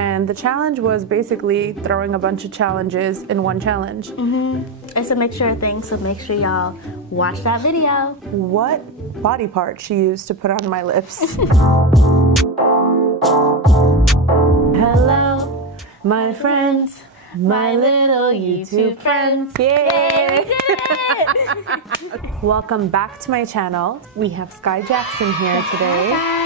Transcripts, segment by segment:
And the challenge was basically throwing a bunch of challenges in one challenge. It's a mixture of things, so make sure y'all watch that video. What body part she used to put on my lips. Hello, my friends, my little YouTube friends. Yay! We did it! Welcome back to my channel. We have Sky Jackson here today. Hi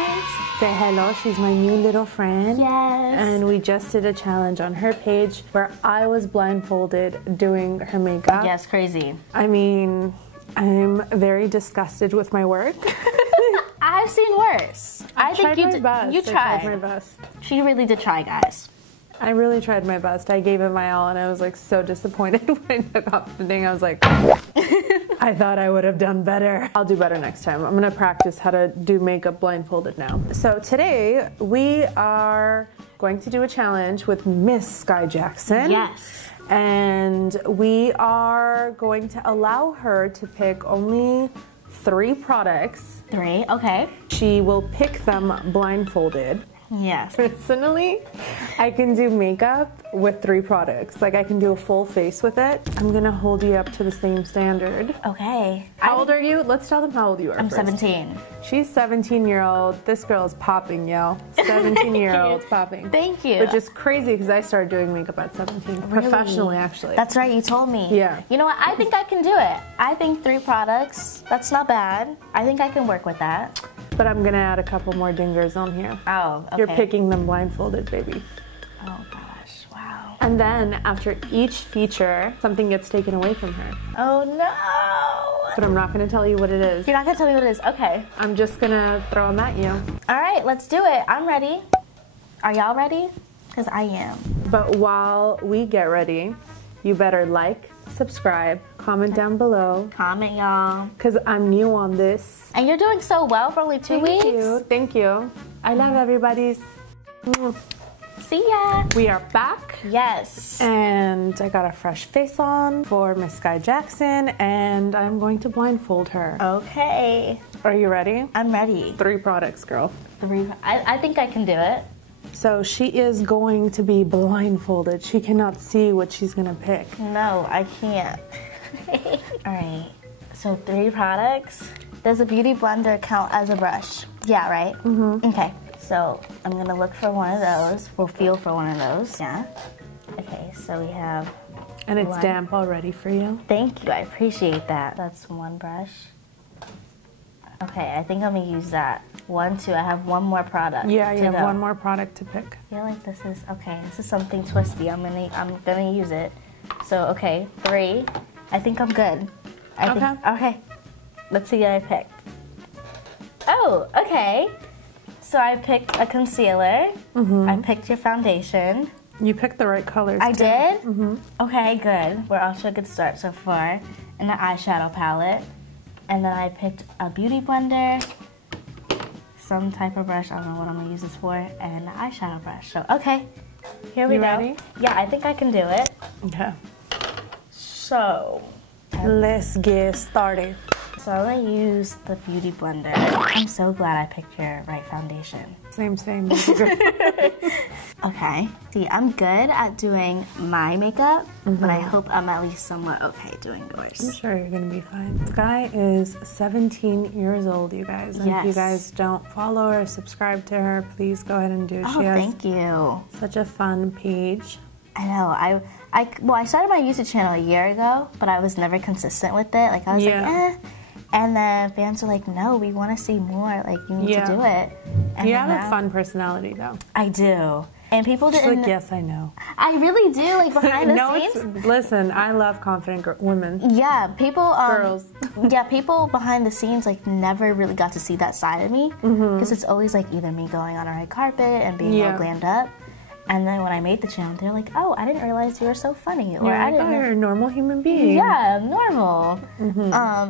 Say hello, she's my new little friend. Yes. And we just did a challenge on her page where I was blindfolded doing her makeup. Yes, crazy. I mean, I'm very disgusted with my work. I've seen worse. I think you tried. I tried my best. She really did try, guys. I really tried my best. I gave it my all and I was like so disappointed when I took off the thing. I was like, I thought I would have done better. I'll do better next time. I'm gonna practice how to do makeup blindfolded now. So today we are going to do a challenge with Miss Sky Jackson. Yes. And we are going to allow her to pick only 3 products. 3, okay. She will pick them blindfolded. Yes. Personally, I can do makeup with 3 products. Like I can do a full face with it. I'm gonna hold you up to the same standard. Okay. How old are you? Let's tell them how old you are. I'm first. 17. She's 17-year-old. This girl is popping, yo. 17-year-old popping. Thank you. Which is crazy because I started doing makeup at 17. Really? Professionally, actually. That's right, you told me. Yeah. You know what? I think I can do it. I think 3 products, that's not bad. I think I can work with that. But I'm gonna add a couple more dingers on here. Oh, okay. You're picking them blindfolded, baby. Oh gosh, wow. And then after each feature, something gets taken away from her. Oh no! But I'm not gonna tell you what it is. You're not gonna tell me what it is. Okay. I'm just gonna throw them at you. All right, let's do it. I'm ready. Are y'all ready? Because I am. But while we get ready, you better like, subscribe, comment down below. Comment, y'all. Because I'm new on this. And you're doing so well for only 2 weeks. Thank you. Thank you. I love everybody's. See ya. We are back. Yes. And I got a fresh face on for Miss Sky Jackson, and I'm going to blindfold her. Okay. Are you ready? I'm ready. 3 products, girl. 3. I think I can do it. So she is going to be blindfolded. She cannot see what she's gonna pick. No, I can't. All right. So 3 products. Does a beauty blender count as a brush? Yeah, right? Mm-hmm. Okay. So I'm gonna look for one of those. We'll feel for one of those. Yeah. Okay. So we have. And it's damp already for you. Thank you. I appreciate that. That's 1 brush. Okay. I think I'm gonna use that. 1, 2. I have 1 more product. Yeah, you have go. 1 more product to pick. I feel like this is okay. This is something twisty. I'm gonna use it. So okay, 3. I think I'm good. Okay. Let's see what I picked. Oh, okay. So I picked a concealer. I picked your foundation. You picked the right colors. I did? Okay, good. We're off to a good start so far. And the eyeshadow palette. And then I picked a beauty blender, some type of brush, I don't know what I'm gonna use this for, and the eyeshadow brush. So, okay, here we go. Ready? Yeah, I think I can do it. Okay. So, let's get started. So I'm gonna use the beauty blender. I'm so glad I picked your right foundation. Same. Okay. See, I'm good at doing my makeup, but I hope I'm at least somewhat okay doing yours. I'm sure you're gonna be fine. Sky is 17 years old, you guys. And if you guys don't follow or subscribe to her, please go ahead and do it. Oh, thank you. Such a fun page. I know. I started my YouTube channel a year ago, but I was never consistent with it. Like I was like, eh. And then fans were like, no, we want to see more. Like, you need to do it. And you have a fun personality, though. I do. And people didn't. Like, yes, I know. I really do. Like behind the scenes. Listen, I love confident women. Yeah, people. Girls. Yeah, people behind the scenes like never really got to see that side of me because it's always like either me going on a red carpet and being all glammed up. And then when I made the channel, they're like, "Oh, I didn't realize you were so funny." Or I didn't know you're a normal human being. Yeah, normal.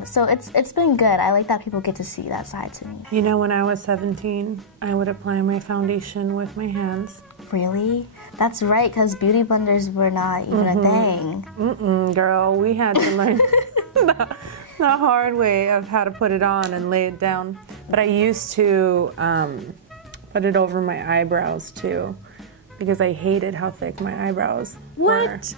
So it's been good. I like that people get to see that side to me. You know, when I was 17, I would apply my foundation with my hands. Really? That's right, because beauty blenders were not even a thing. Girl, we had to learn the hard way of how to put it on and lay it down. But I used to put it over my eyebrows too. because I hated how thick my eyebrows were. What?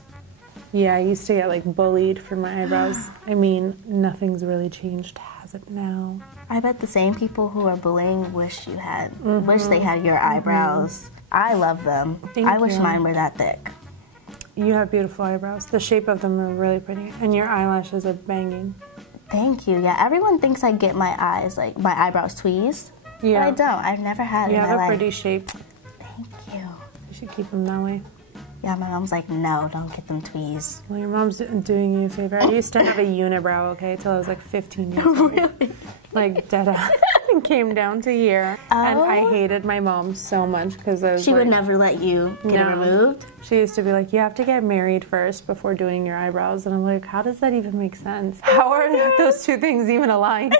Yeah, I used to get like bullied for my eyebrows. I mean, nothing's really changed, has it now? I bet the same people who are bullying wish they had your eyebrows. I love them. I wish mine were that thick. You have beautiful eyebrows. The shape of them are really pretty, and your eyelashes are banging. Thank you. Yeah, everyone thinks I get my eyebrows tweezed. Yeah. But I don't. I've never had it in my life. You have a pretty shape. Thank you. You should keep them that way. Yeah, my mom's like, no, don't get them tweezed. Well, your mom's doing you a favor. I used to have a unibrow, okay, till I was like 15 years old. Really? Like dead ass. It came down to here. And I hated my mom so much because I was She would never let you get it removed? She used to be like, you have to get married first before doing your eyebrows. And I'm like, how does that even make sense? How are those two things even aligned?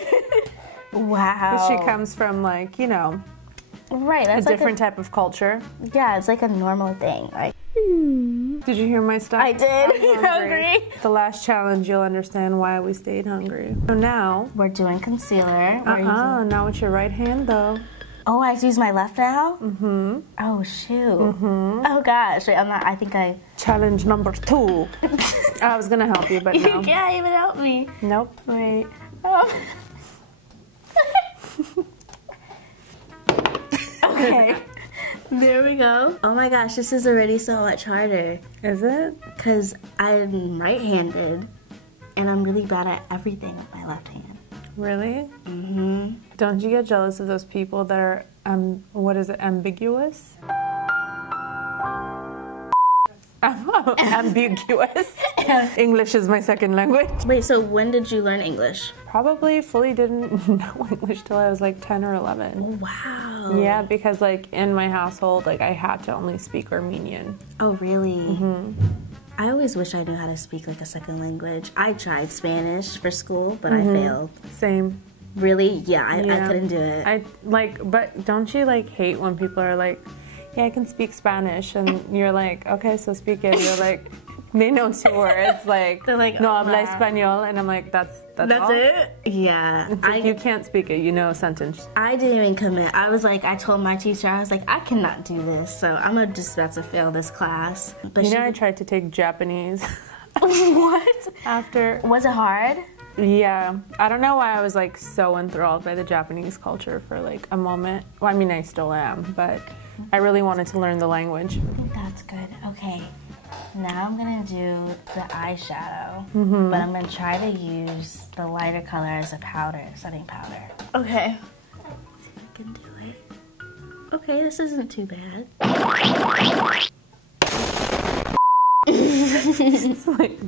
Wow. She comes from like, you know, right, that's a different type of culture. Yeah, it's like a normal thing. Like, did you hear my stuff? I did. You're hungry. The last challenge, you'll understand why we stayed hungry. So now we're doing concealer. Now with your right hand though. Oh, I have to use my left now? Mm-hmm. Oh, shoot. Oh, gosh. Wait, I think I... Challenge number 2. I was gonna help you, but no. You can't even help me. Nope. Wait. Okay. There we go. Oh my gosh, this is already so much harder. Is it? Because I'm right-handed, and I'm really bad at everything with my left hand. Really? Mm-hmm. Don't you get jealous of those people that are, ambiguous? Ambiguous. English is my second language. Wait, so when did you learn English? Probably fully didn't know English till I was like 10 or 11. Wow. Yeah, because like in my household, like I had to only speak Armenian. Oh, really? I always wish I knew how to speak like a second language. I tried Spanish for school, but I failed. Same. Really? Yeah, I couldn't do it. But don't you like hate when people are like, yeah, I can speak Spanish, and you're like, okay, so speak it. You're like, they know 2 words, like, they're like, no habla español, and I'm like, that's all? it? Yeah. Like, you can't speak it, you know a sentence. I didn't even commit. I was like, I told my teacher, I was like, I cannot do this, so I'm just about to fail this class. But you know, I tried to take Japanese. What? After. Was it hard? Yeah. I don't know why I was like so enthralled by the Japanese culture for like a moment. Well, I mean, I still am, but I really wanted to learn the language. I think that's good. Okay. Now I'm gonna do the eyeshadow, but I'm gonna try to use the lighter color as a powder, setting powder. Okay. Let's see if I can do it. Okay, this isn't too bad. It's like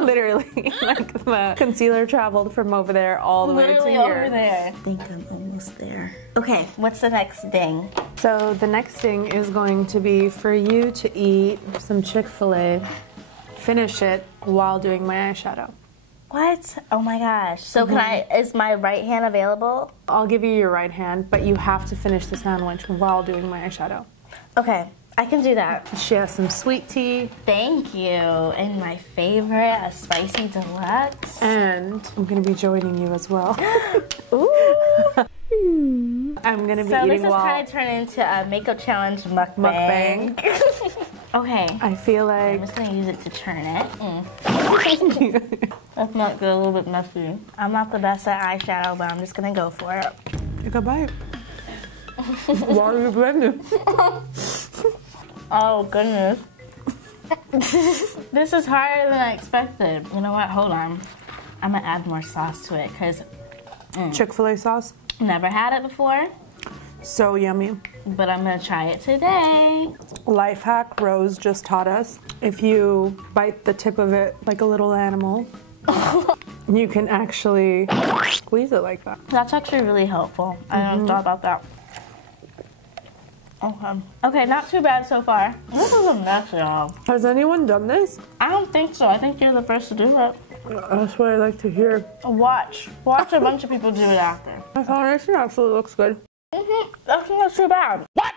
literally, like the concealer traveled from over there all the way to here. Over there. I think I'm almost there. Okay, what's the next thing? So the next thing is going to be for you to eat some Chick-fil-A, finish it while doing my eyeshadow. What? Oh my gosh. So is my right hand available? I'll give you your right hand, but you have to finish the sandwich while doing my eyeshadow. Okay, I can do that. She has some sweet tea. Thank you. And my favorite, a spicy deluxe. And I'm gonna be joining you as well. Ooh. I'm gonna be so eating this is while... kind of turned into a makeup challenge mukbang. Okay. I feel like... I'm just gonna use it to turn it. That's not good, a little bit messy. I'm not the best at eyeshadow, but I'm just gonna go for it. Take a bite. While you blend it. Oh, goodness. This is harder than I expected. You know what? Hold on. I'm gonna add more sauce to it, because... Chick-fil-A sauce? Never had it before. So yummy. But I'm gonna try it today. Life hack Rose just taught us. If you bite the tip of it like a little animal, you can actually squeeze it like that. That's actually really helpful. I never thought about that. Okay, not too bad so far. This is a mess, y'all. Has anyone done this? I don't think so. I think you're the first to do it. That's what I like to hear. Watch a bunch of people do it after. My foundation actually looks good. That's not too bad. What?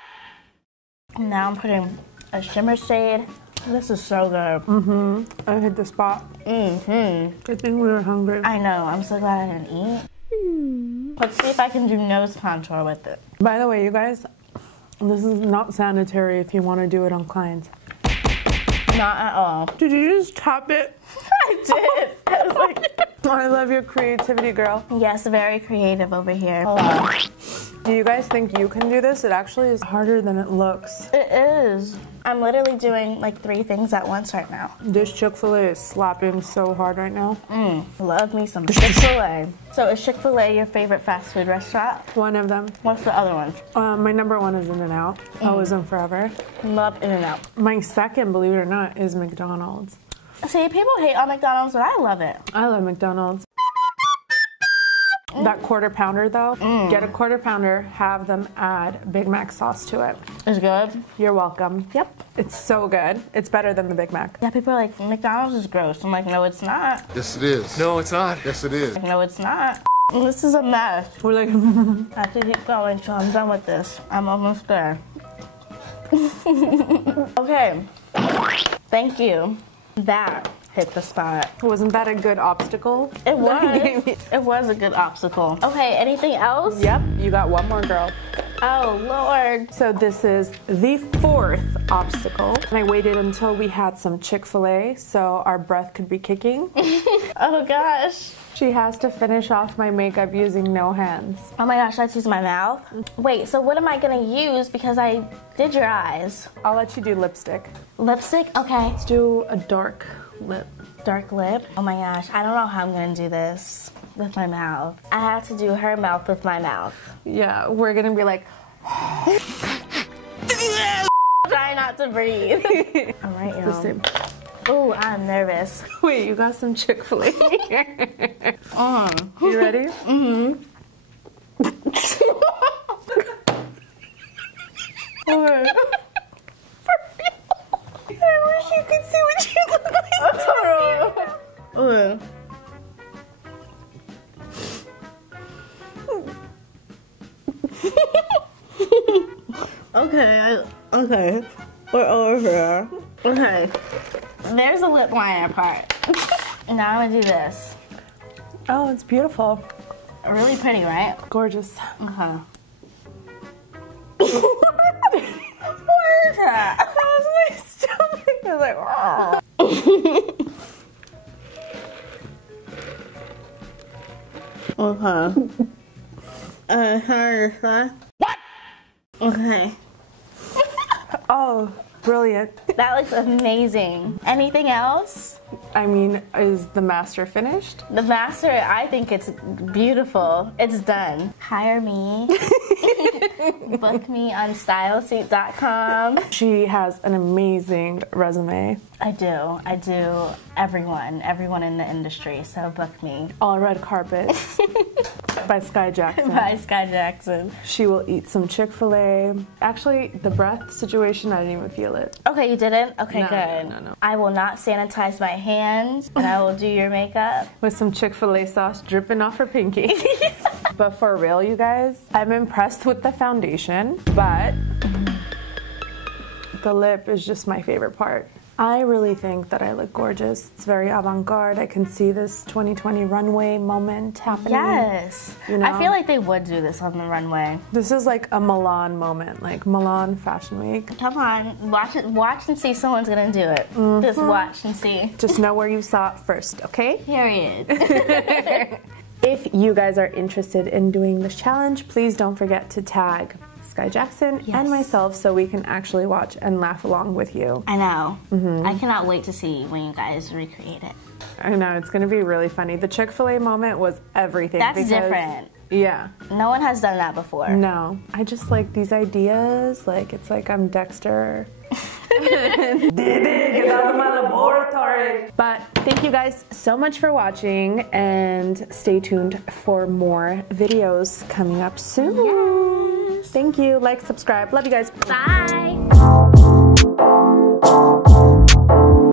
Now I'm putting a shimmer shade. This is so good. I hit the spot. Good thing we were hungry. I know. I'm so glad I didn't eat. Let's see if I can do nose contour with it. By the way, you guys, This is not sanitary if you want to do it on clients. Not at all. Did you just top it? I did. I was like, I love your creativity, girl. yes, very creative over here. Hold on. Do you guys think you can do this? It actually is harder than it looks. It is. I'm literally doing like 3 things at once right now. This Chick-fil-A is slapping so hard right now. Love me some Chick-fil-A. So is Chick-fil-A your favorite fast food restaurant? One of them. What's the other one? My number 1 is In-N-Out. Always and forever. Love In-N-Out. My second, believe it or not, is McDonald's. See, people hate on McDonald's, but I love it. I love McDonald's. That quarter pounder though, get a quarter pounder, have them add Big Mac sauce to it. It's good. You're welcome. Yep. It's so good. It's better than the Big Mac. Yeah, people are like, McDonald's is gross. I'm like, no, it's not. Yes, it is. No, it's not. Yes, it is. No, it's not. This is a mess. We're like, I have to keep going till I'm done with this. I'm almost there. Okay. Thank you. That hit the spot. wasn't that a good obstacle? It was. It was a good obstacle. Okay, anything else? Yep, you got one more, girl. Oh, Lord. So this is the 4th obstacle. And I waited until we had some Chick-fil-A so our breath could be kicking. Oh, gosh. She has to finish off my makeup using no hands. Oh my gosh, let's use my mouth. Wait, so what am I gonna use because I did your eyes? I'll let you do lipstick. Lipstick? Okay. Let's do a dark lip. Dark lip? Oh my gosh, I don't know how I'm gonna do this with my mouth. I have to do her mouth with my mouth. Yeah, we're gonna be like, Try not to breathe. All right, the y'all. same. Ooh, I'm nervous. Wait, you got some Chick-fil-A here. You ready? Mm-hmm. Okay. I wish you could see what you look like. Okay. Okay. We're over here. Okay. There's a lip liner part. Now I'm gonna do this. Oh, it's beautiful. Really pretty, right? Gorgeous. Uh-huh. What is that? That was my stomach. I was like, Okay. What? Okay. oh, brilliant. That looks amazing. Anything else? I mean, is the master finished? The master, I think it's beautiful. It's done. Hire me. Book me on stylesuit.com. She has an amazing resume. I do. Everyone in the industry, so book me. All red carpet by Sky Jackson. By Sky Jackson. She will eat some Chick-fil-A. Actually, the breath situation, I didn't even feel it. Okay, you didn't? Okay, No, good. no. I will not sanitize my hands, and I will do your makeup. With some Chick-fil-A sauce dripping off her pinky. But for real, you guys, I'm impressed with the foundation, but the lip is just my favorite part. I really think that I look gorgeous. It's very avant-garde. I can see this 2020 runway moment happening. Yes. You know? I feel like they would do this on the runway. This is like a Milan moment, like Milan Fashion Week. Come on, watch and see someone's gonna do it. Just watch and see. Just know where you saw it first, okay? Period. If you guys are interested in doing this challenge, please don't forget to tag Sky Jackson and myself so we can actually watch and laugh along with you. I know. I cannot wait to see when you guys recreate it. I know, it's gonna be really funny. The Chick-fil-A moment was everything. That's different. Yeah. No one has done that before. No. I just like these ideas. Like, it's like I'm Dexter. Get out of my laboratory. But thank you guys so much for watching and stay tuned for more videos coming up soon. Yes. Thank you. Like, subscribe. Love you guys. Bye.